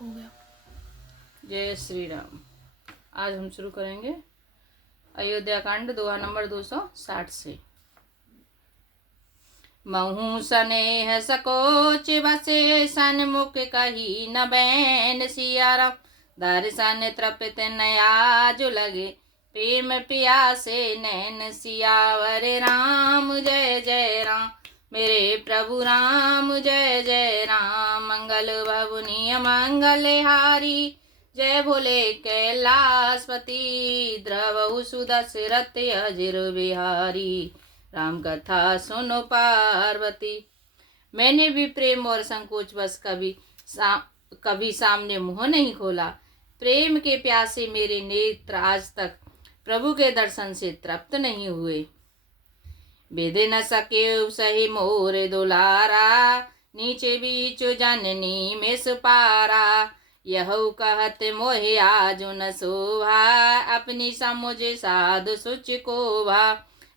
हो गया। जय श्री राम। आज हम शुरू करेंगे अयोध्या कांड दोहा नंबर 260 से। महू स्नेह सकोच बसे सन्मुख कही न बैन सियाराम। दर्शन तृप्त नया जो लगे प्रेम पियासे नैन सियावर राम। जय जय राम मेरे प्रभु राम। जय जय राम मंगल भवनीय मंगल हारी। जय भोले कैलाशपति द्रवहु सुदशरथ अजिर बिहारी। राम कथा सुनो पार्वती। मैंने भी प्रेम और संकोच बस कभी सामने मुंह नहीं खोला। प्रेम के प्यासे मेरे नेत्र आज तक प्रभु के दर्शन से तृप्त नहीं हुए। बेद न सके सही मोर दुलारा। नीचे बीच जननी में सुपारा। यह कहत मोहे आज न शोभा। अपनी समुझ साधु सुच को भा।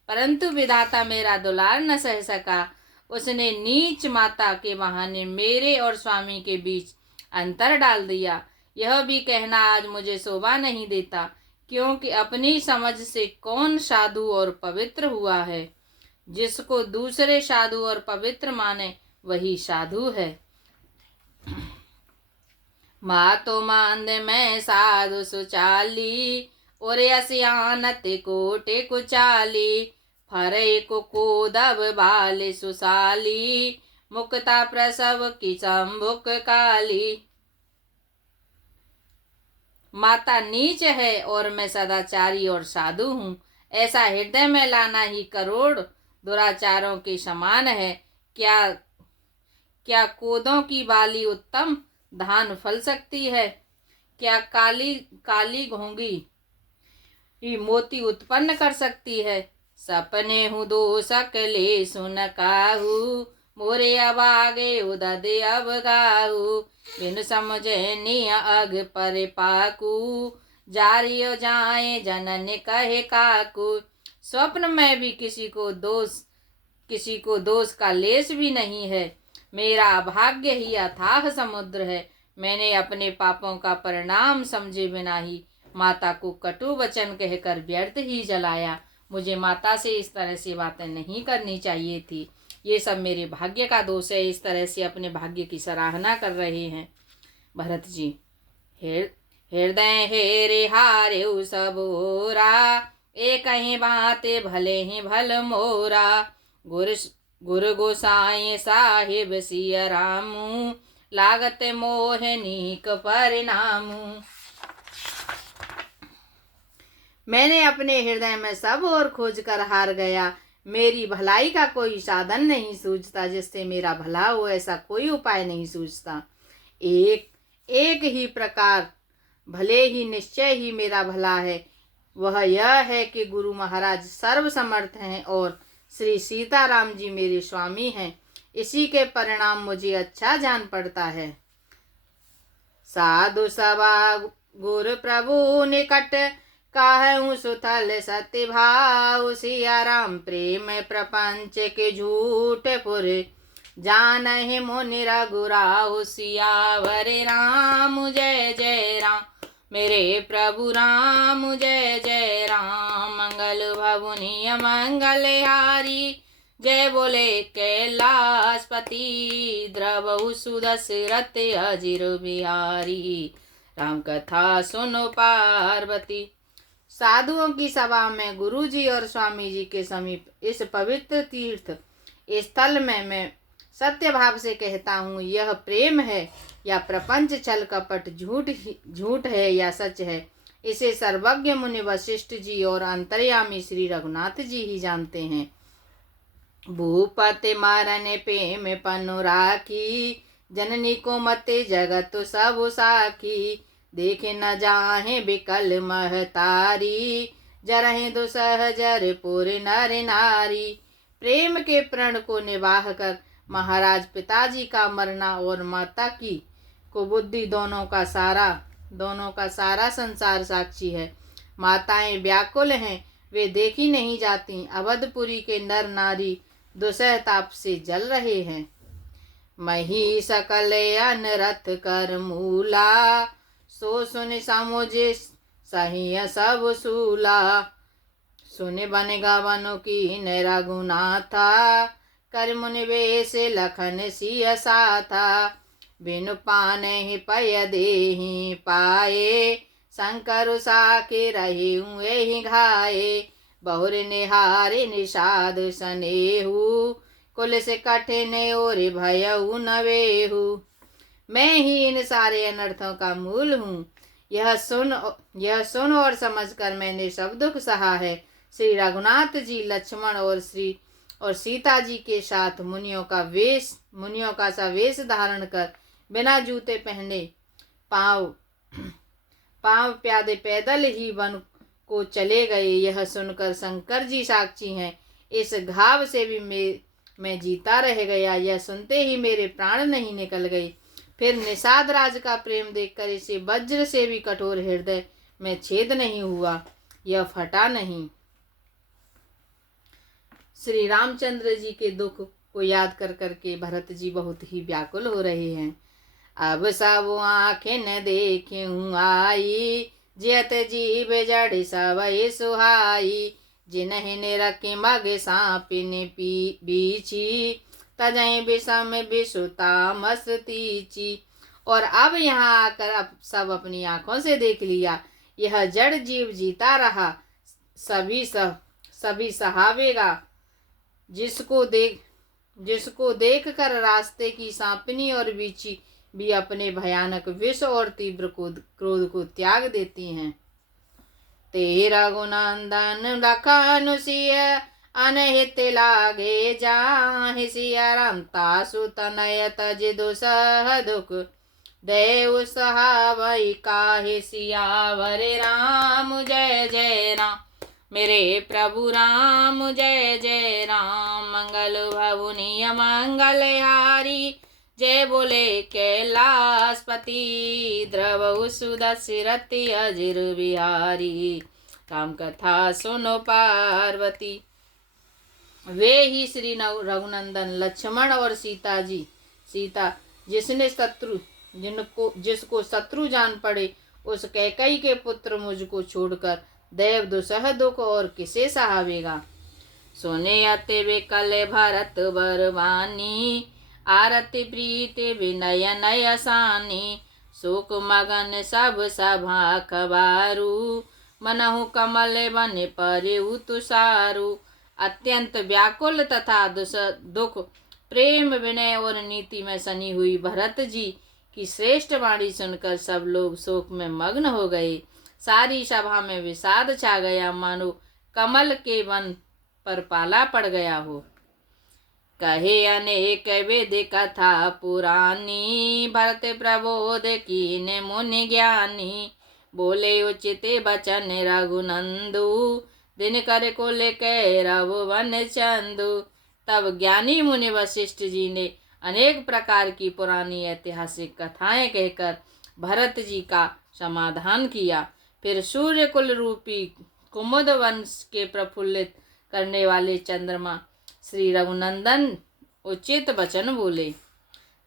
परंतु विधाता मेरा दुलार न सह सका। उसने नीच माता के बहाने मेरे और स्वामी के बीच अंतर डाल दिया। यह भी कहना आज मुझे शोभा नहीं देता, क्योंकि अपनी समझ से कौन साधु और पवित्र हुआ है। जिसको दूसरे साधु और पवित्र माने वही साधु है। माँ तो मांद में साधु सुचाली। और असियानत कोटे कुचाली। फरे को दब बाल सुसाली। मुक्ता प्रसव की संभुक काली। माता नीच है और मैं सदाचारी और साधु हूँ। ऐसा हृदय में लाना ही करोड़ दुराचारों के समान है। क्या कोदों की बाली उत्तम धान फल सकती है। क्या काली घोंगी मोती उत्पन्न कर सकती है। सपने हूँ दो सकले सुन काहू। मोरे अबागे उदद अब गाहू। बिन समझे निय अग पर पाकू। जारियो जाए जनन कहे काकू। स्वप्न में भी किसी को दोष का लेश भी नहीं है। मेरा भाग्य ही अथाह समुद्र है। मैंने अपने पापों का परिणाम समझे बिना ही माता को कटु वचन कहकर व्यर्थ ही जलाया। मुझे माता से इस तरह से बातें नहीं करनी चाहिए थी। ये सब मेरे भाग्य का दोष है। इस तरह से अपने भाग्य की सराहना कर रहे हैं भरत जी। हृदय हेरे हारे सबोरा। एक ही बाते भले ही भल मोरा। गुरु गोसाई साहिब सिया रामू। लागत मोहनीक परिणामू। मैंने अपने हृदय में सब और खोज कर हार गया। मेरी भलाई का कोई साधन नहीं सूझता। जिससे मेरा भला हो ऐसा कोई उपाय नहीं सूझता। एक ही प्रकार भले ही निश्चय ही मेरा भला है। वह यह है कि गुरु महाराज सर्वसमर्थ हैं और श्री सीताराम जी मेरे स्वामी हैं। इसी के परिणाम मुझे अच्छा जान पड़ता है। साधु सभा गुरु प्रभु निकट काहूँ सुथल सत्य भाव। सिया राम प्रेम प्रपंच के झूठ पुर। जान ही मुनि रघुराव। सियावर राम जय जय राम मेरे प्रभु राम। जय जय राम मंगल भवनीय मंगल हारी। जय बोले कैलाशपति द्रवहु सुदशरथ अजिर बिहारी। राम कथा सुनो पार्वती। साधुओं की सभा में गुरु जी और स्वामी जी के समीप इस पवित्र तीर्थ स्थल में मैं सत्य भाव से कहता हूँ, यह प्रेम है या प्रपंच छल कपट झूठ है या सच है, इसे सर्वज्ञ मुनि वशिष्ठ जी और अंतर्यामी श्री रघुनाथ जी ही जानते हैं। भूपति मारने प्रेम पनु राखी। जननी को मते जगत सब साखी। देखे न जाहे बिकल महतारी। जरहे दुसह जर पुर नर नारी। प्रेम के प्रण को निवाह कर महाराज पिताजी का मरना और माता की कुबुद्धि दोनों का सारा संसार साक्षी है। माताएं व्याकुल हैं, वे देखी नहीं जाती। अवधपुरी के नर नारी दुसह ताप से जल रहे हैं। मही सकल अनरथ कर मूला, सो सुन समुझ सही सब सूला। सुन बन गावनो की न रघुनाथा, कर मुनि वेश लखन सिय साथा। बिनु पाने पय देहि पाए, शंकर साके रही एहि घाये। बहुर निहारे निषाद सनेहु, कुल से कठिन और भयउ नवेहु। मैं ही इन सारे अनर्थों का मूल हूँ, यह सुन और समझकर मैंने सब दुख सहा है। श्री रघुनाथ जी लक्ष्मण और सीता जी के साथ मुनियों का सा वेश धारण कर बिना जूते पहने पांव प्यादे पैदल ही वन को चले गए। यह सुनकर शंकर जी साक्षी हैं, इस घाव से भी मैं जीता रह गया। यह सुनते ही मेरे प्राण नहीं निकल गए। फिर निषाद राज का प्रेम देखकर इसे वज्र से भी कठोर हृदय में छेद नहीं हुआ, यह फटा नहीं। श्री रामचंद्र जी के दुख को याद कर करके भरत जी बहुत ही व्याकुल हो रहे हैं। अब सब आँखें न देखूं आई, जियत जीव जड़ सब सुहाई। जिन्हें निरखी मग सांपिन बीची, तजहि विषम विषुता मस्तीची। और अब यहाँ आकर अब सब अपनी आंखों से देख लिया, यह जड़ जीव जीता रहा सभी सहावेगा। जिसको देख कर रास्ते की सांपनी और बीची भी अपने भयानक विष और तीव्र क्रोध को त्याग देती हैं। ते रघुनंदन लखन सिय अनहित लागे जाहि, सिया राम तासु तनय तज दुसह दुख। देव सहावै काहे सियावर राम, जय जय राम मेरे प्रभु राम, जय जय राम। मंगल भवुनि मंगल हारी, जय बोले कैलाशपति। द्रवहु सुदशरथि अजिर बिहारी, राम कथा सुनो पार्वती। वे ही श्री रघुनंदन लक्ष्मण और सीता जिसको शत्रु जान पड़े, उस कैकई के पुत्र मुझको छोड़कर देव दुसह दुख और किसे सहावेगा। सुने अति विकल भरत बरवानी, आरती प्रीति विनय नय सानी। शोक मगन सब सभा खबारू, मनहु कमल बन परिउ तुषारू। अत्यंत व्याकुल तथा दुख प्रेम विनय और नीति में सनी हुई भरत जी की श्रेष्ठ वाणी सुनकर सब लोग शोक में मग्न हो गए। सारी सभा में विषाद छा गया, मानो कमल के वन पर पाला पड़ गया हो। कहे अनेक वेद कथा पुरानी, भरत प्रबोध कीन मुनि ज्ञानी। बोले उचित बचन रघुनंदु, दिन कर कुल कैरव वन चंदु। तब ज्ञानी मुनि वशिष्ठ जी ने अनेक प्रकार की पुरानी ऐतिहासिक कथाएं कहकर भरत जी का समाधान किया। फिर सूर्य कुल रूपी कुमुद वंश के प्रफुल्लित करने वाले चंद्रमा श्री रघुनंदन उचित वचन बोले।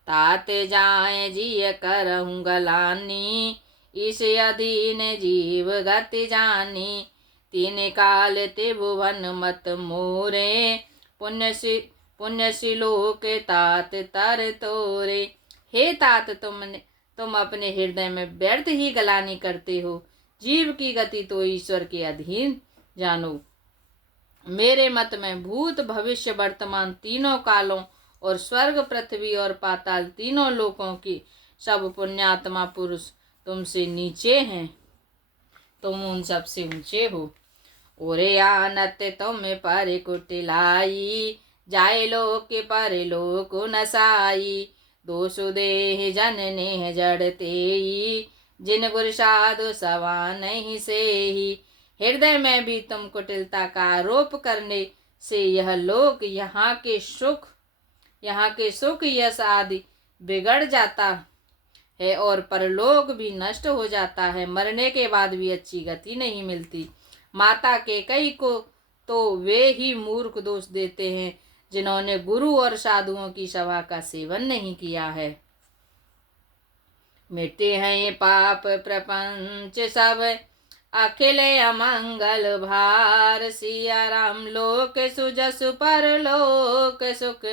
तात जाए जिय करहूँ गलानी, इस अधीन जीव गति जानी। तीन काल ते भुवन मत मोरे, पुण्य लोक तात तर तोरे। हे तात, तुम अपने हृदय में व्यर्थ ही गलानी करते हो। जीव की गति तो ईश्वर के अधीन जानो। मेरे मत में भूत भविष्य वर्तमान तीनों कालों और स्वर्ग पृथ्वी और पाताल तीनों लोकों की सब पुण्यात्मा पुरुष तुमसे नीचे हैं, तुम उन सब से ऊंचे हो। ओरे आनत तुम पर कुटिलाई, जाए लोक पर लोक नसाई। दोषु देह जनने जड़ते, जिन गुर साधु सवा नहीं से ही। हृदय में भी तुम कुटिलता का आरोप करने से यह लोक यहाँ के सुख यश आदि बिगड़ जाता है और परलोक भी नष्ट हो जाता है। मरने के बाद भी अच्छी गति नहीं मिलती। माता के कई को तो वे ही मूर्ख दोष देते हैं जिन्होंने गुरु और साधुओं की सभा का सेवन नहीं किया है। मिट्टे हैं ये पाप प्रपंच सब, अखिल अमंगल भार। सिया राम लोक सुजसु परलोक सुख,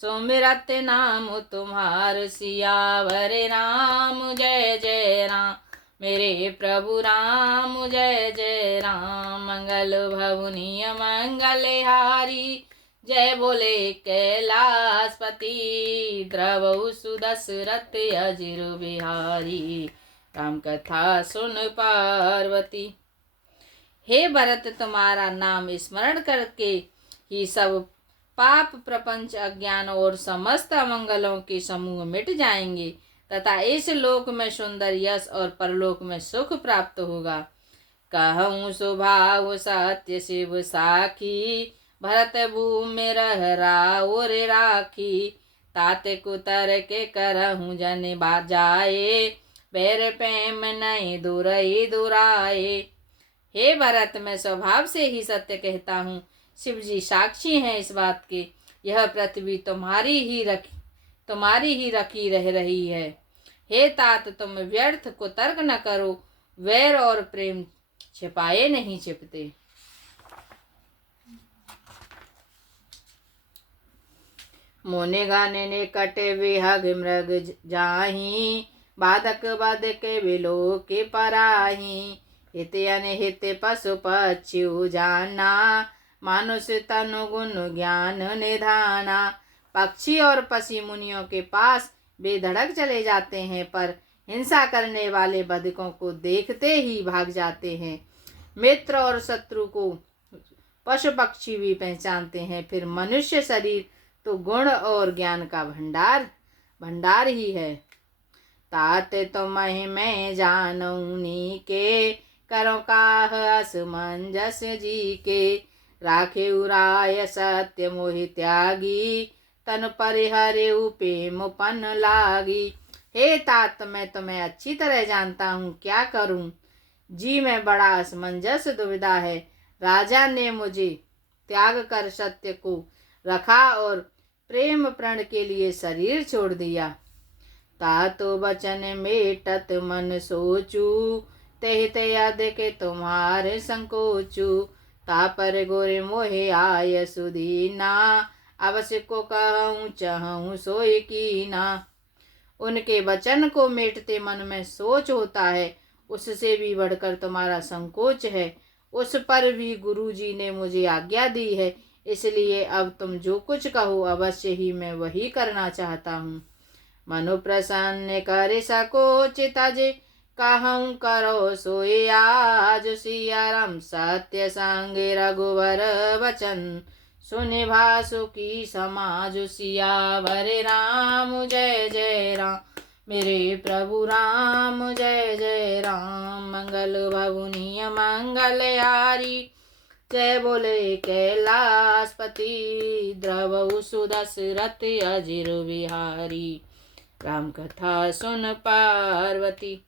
सुमिरत नाम तुम्हार। सियावर राम जय जय राम, मेरे प्रभु राम जय जय राम। मंगल भवनीय मंगलहारी, जय बोले कैलाशपति। द्रवहु सुदशरथ अजिर बिहारी, राम कथा सुन पार्वती। हे भरत, तुम्हारा नाम स्मरण करके ही सब पाप प्रपंच अज्ञान और समस्त अमंगलों के समूह मिट जाएंगे तथा इस लोक में सुंदर यश और परलोक में सुख प्राप्त होगा। कहूँ स्वभाव सत्य शिव साखी, भरत भूमि रह राउर राखी। ताते कुतर के करहूँ जन बाजाए, बैर प्रेम नहीं दुरई दुराए। हे भरत, मैं स्वभाव से ही सत्य कहता हूँ, शिव जी साक्षी हैं इस बात के। यह पृथ्वी तुम्हारी ही रखी रह रही है। हे तात, तुम व्यर्थ को तर्क न करो, वैर और प्रेम छिपाए नहीं छिपते। मोने गाने ने कटे विहग मृग जाही, बाधक बाधक विलो के पराही। हित अनहित पशु पक्षी जाना, मानुष तनु गुण ज्ञान निधाना। पक्षी और पशु मुनियों के पास बेधड़क चले जाते हैं, पर हिंसा करने वाले बधिकों को देखते ही भाग जाते हैं। मित्र और शत्रु को पशु पक्षी भी पहचानते हैं, फिर मनुष्य शरीर तो गुण और ज्ञान का भंडार ही है। ताते तो मैं जानऊनी के, करो काह असमंजस जी के। राखे उराय सत्य मोहि त्यागी, तन परिहरे प्रेम पन लागी। हे तात, मैं तुम्हें अच्छी तरह जानता हूँ, क्या करूँ जी में बड़ा असमंजस दुविधा है। राजा ने मुझे त्याग कर सत्य को रखा और प्रेम प्रण के लिए शरीर छोड़ दिया। तातो बचन मेटत मन सोचू, तेहि ते के तुम्हारे संकोचू। तापर गोरे मोहे आय सुदीना, अवश्य को कहूँ चाहूँ सोई कीना। उनके वचन को मेटते मन में सोच होता है, उससे भी बढ़कर तुम्हारा संकोच है। उस पर भी गुरु जी ने मुझे आज्ञा दी है, इसलिए अब तुम जो कुछ कहो अवश्य ही मैं वही करना चाहता हूँ। मनु प्रसन्न कर सकोच तजे, कहूँ करो सोई आज। सिया राम सत्य संग रघुवर वचन, सुनि भासु की समाज। सियावर राम जय जय राम, मेरे प्रभु राम जय जय राम। मंगल भवनीय मंगलहारी, जय बोले कैलाशपति। द्रवहु सुदशरथ अजिर बिहारी, राम कथा सुन पार्वती।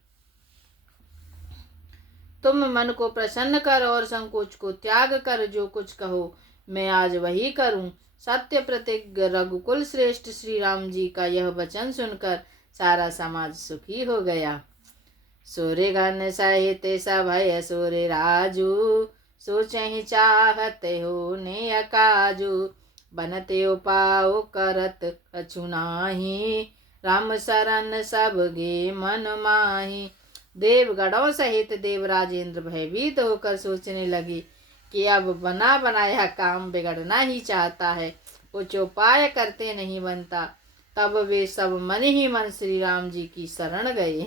तुम मन को प्रसन्न कर और संकोच को त्याग कर जो कुछ कहो मैं आज वही करूं। सत्य प्रतिज्ञ रघुकुल श्रेष्ठ श्री राम जी का यह वचन सुनकर सारा समाज सुखी हो गया। सूर्य गण सहित सभय सूर्य राजू, सोचहि चाहते हो ने अकाजू। बनते उपाओ करत कछु नाही, राम शरण सब गे मन माही। देवगणों सहित देवराजेंद्र भयभीत होकर सोचने लगे कि अब बना बनाया काम बिगड़ना ही चाहता है, कुछ उपाय करते नहीं बनता। तब वे सब मन ही मन श्री राम जी की शरण गए।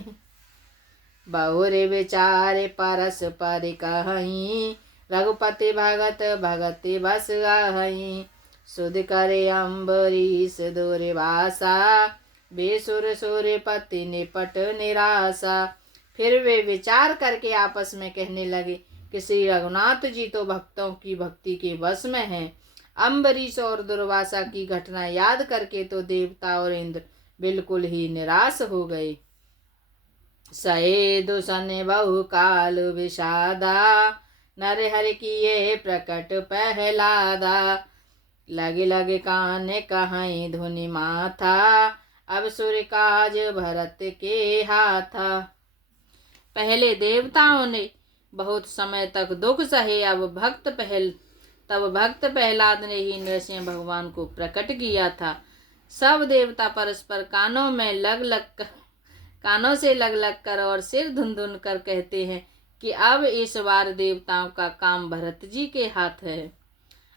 बहुरे विचारे परस पर कहीं, रघुपति भगत भगति बस आहई। सुध करे अम्बरीश दुर्वासा, बेसुर सूर्यपति निपट निराशा। फिर वे विचार करके आपस में कहने लगे कि श्री रघुनाथ जी तो भक्तों की भक्ति के वश में हैं। अम्बरीश और दुर्वासा की घटना याद करके तो देवता और इंद्र बिल्कुल ही निराश हो गए। सहे दुसन बहु काल विषादा, नर हर किए प्रकट पहलादा। लगे लगे कान कहीं धुनि माथा, अब सुर काज भरत के हाथा। पहले देवताओं ने बहुत समय तक दुख सहे, तब भक्त प्रहलाद ने ही नरसिंह भगवान को प्रकट किया था। सब देवता परस्पर कानों से लग लग कर और सिर धुन धुन कर कहते हैं कि अब इस बार देवताओं का काम भरत जी के हाथ है।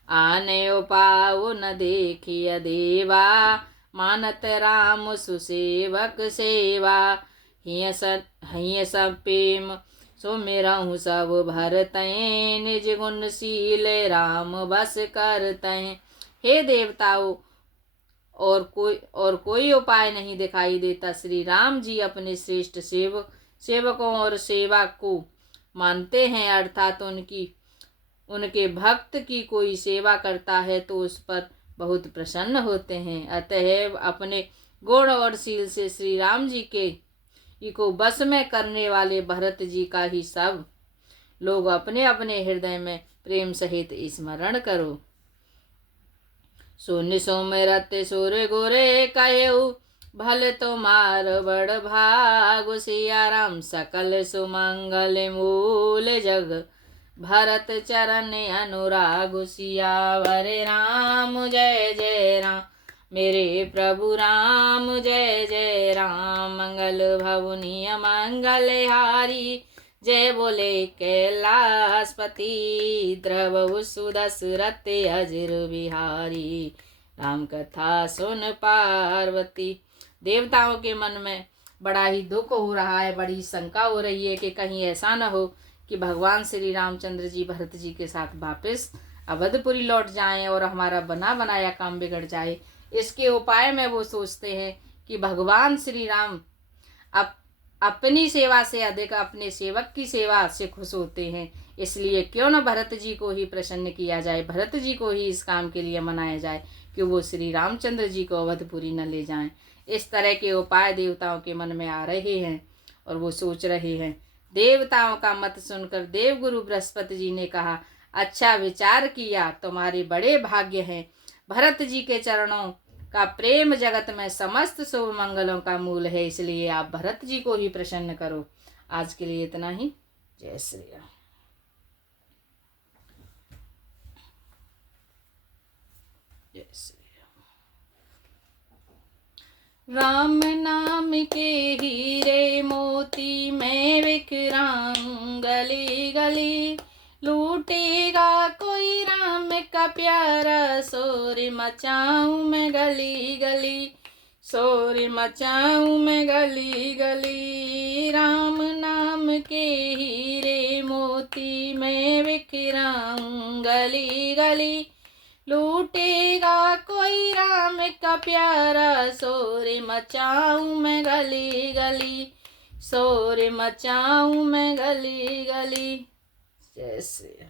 आने पाओ न देखिय देवा, मानत राम सुसेवक सेवा। हिय सब प्रेम सुमिरहु सब भरतैं, निज गुणशील राम बस करतैं। हे देवताओं, और कोई उपाय नहीं दिखाई देता। श्री राम जी अपने श्रेष्ठ सेवकों और सेवा को मानते हैं, अर्थात उनके भक्त की कोई सेवा करता है तो उस पर बहुत प्रसन्न होते हैं। अतः अपने गुण और शील से श्री राम जी को बस में करने वाले भरत जी का ही सब लोग अपने अपने हृदय में प्रेम सहित स्मरण करो। सुनि सुमिरत सुर गोरे कहेउ, भल तुम्हार बड़ भागु। सिया राम सकल सुमंगल मूल जग, भरत चरण अनुरागु। सियावर राम जय जय राम, मेरे प्रभु राम जय जय राम। मंगल भवनीय मंगल हारी, जय बोले कैलाशपति। द्रवहु सुदशरथ अजिर बिहारी, राम कथा सुन पार्वती। देवताओं के मन में बड़ा ही दुख हो रहा है, बड़ी शंका हो रही है कि कहीं ऐसा न हो कि भगवान श्री रामचंद्र जी भरत जी के साथ वापस अवधपुरी लौट जाएं और हमारा बना बनाया काम बिगड़ जाए। इसके उपाय में वो सोचते हैं कि भगवान श्री राम अपनी सेवा से अधिक अपने सेवक की सेवा से खुश होते हैं, इसलिए क्यों न भरत जी को ही प्रसन्न किया जाए, भरत जी को ही इस काम के लिए मनाया जाए कि वो श्री रामचंद्र जी को अवधपुरी न ले जाएं। इस तरह के उपाय देवताओं के मन में आ रहे हैं और वो सोच रहे हैं। देवताओं का मत सुनकर देवगुरु बृहस्पति जी ने कहा, अच्छा विचार किया, तुम्हारे बड़े भाग्य हैं। भरत जी के चरणों का प्रेम जगत में समस्त शुभ मंगलों का मूल है, इसलिए आप भरत जी को ही प्रसन्न करो। आज के लिए इतना ही। जय श्री राम। जय श्री राम। राम नाम के हीरे मोती मैं बिखराऊं गली गली, लूटेगा कोई राम का प्यारा, शोर मचाऊं मैं गली गली, शोर मचाऊं मैं गली गली। राम नाम के हीरे मोती मैं बिखराऊं गली गली, लूटेगा कोई राम का प्यारा, शोर मचाऊं मैं गली गली, शोर मचाऊं मैं गली गली। जय श्री राम।